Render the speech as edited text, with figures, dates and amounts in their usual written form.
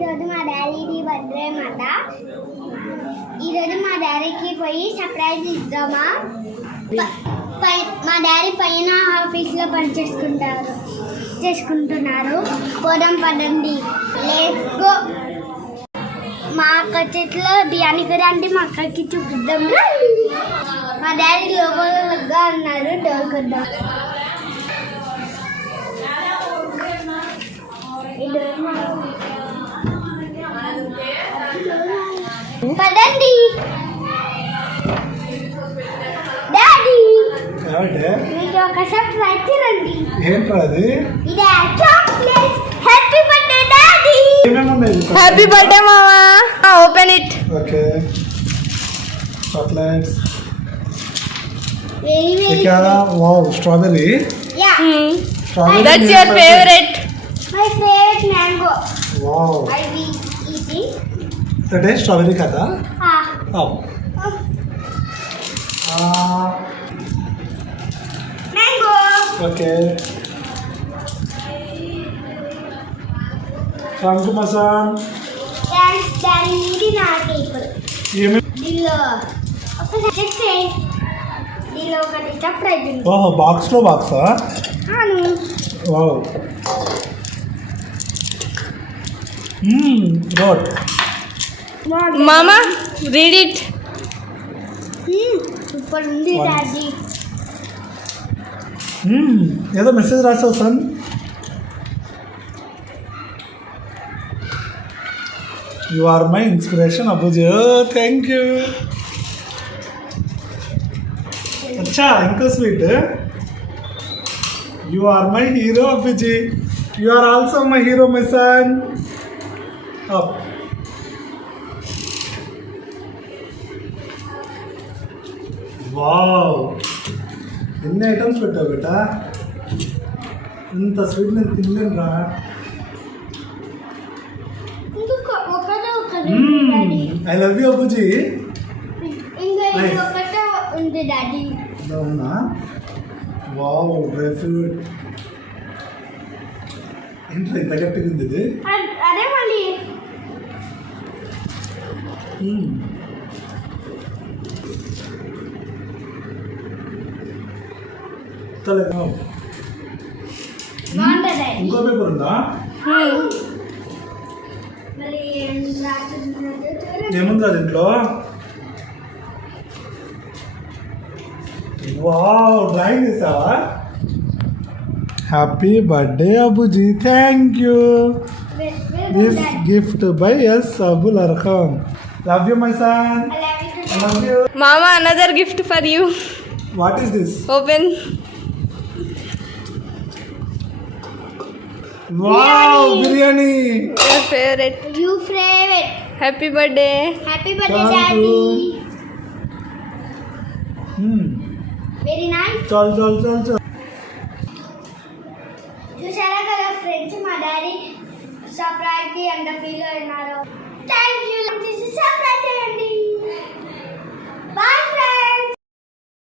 ఈరోజు మా డాడీది బర్త్డే అన్నమాట. ఈరోజు మా డాడీకి పోయి సర్ప్రైజ్ ఇద్దామా. మా డాడీ పైన ఆఫీస్లో పని చేసుకుంటున్నారు. పోదాం పదండి, లెట్స్ గో. మా అక్క చేతిలో బిర్యానీ కూడా అంటే మా అక్కకి చూపిద్దాం. మా డాడీ లోపలగా ఉన్నారు, డోర్ కొద్దాం. పదండి డాడీ, మీకు ఒక సర్ప్రైజ్ రండి. ఏంటది? ఇది chocolate. Happy birthday daddy. Happy birthday మామా. Open it. Okay, chocolates. Wow, strawberry. Yeah, that's your favourite. My favourite mango. Wow, I will eat it. అంటే స్ట్రాబెరీ కదా? మ్యాంగో. ఓకే, రంగు మసాన్. Thanks daddy. ఇది నా కేక్. దీనిలో ఒకటి సర్ప్రైజ్ ఉంది. ఓహో, బాక్స్లో బాక్సా? అవును. Wow, good. మామా, రీడ్ ఇట్. సూపర్ ఉంది డాడీ. ఏదో మెసేజ్ రాసావు son. You are my inspiration అబ్బుజీ. Thank you. అచ్చా, ఇంకా sweet. You are my hero అబ్బుజీ. You are also my hero my son. Up. Wow, ఎన్ని ఐటమ్స్ పెట్టావు బేటా. ఇంత స్వీట్ నేను తినలేను రా. ఐ లవ్ యూ అబ్బుజీ. ఒకటే ఉంది డాడీ. అవునా? Wow, dry fruit. ఏంటి ఇంత గట్టిగా ఉంది ఇది? అదే మళ్ళీ ఇంకో పేపర్ ఉందా? మళ్ళీ ఏముందా దీంట్లో? వావ్, డ్రాయింగ్ చేసావా? హ్యాపీ బర్త్డే అబుజీ. Thank you. This gift by S Abul Arqam. Love you my son. Love you మామా. Another gift for you. What is this? Open. Wow, biryani. Your favourite. You favourite. Happy birthday. Happy birthday daddy. Very nice. చల్ చల్ చల్ చల్. చూసారా కదా ఫ్రెండ్స్, మా daddy surprise కి ఎంత ఫీల్ అయినారో. Thank you. సర్ప్రైజ్ చేయండి.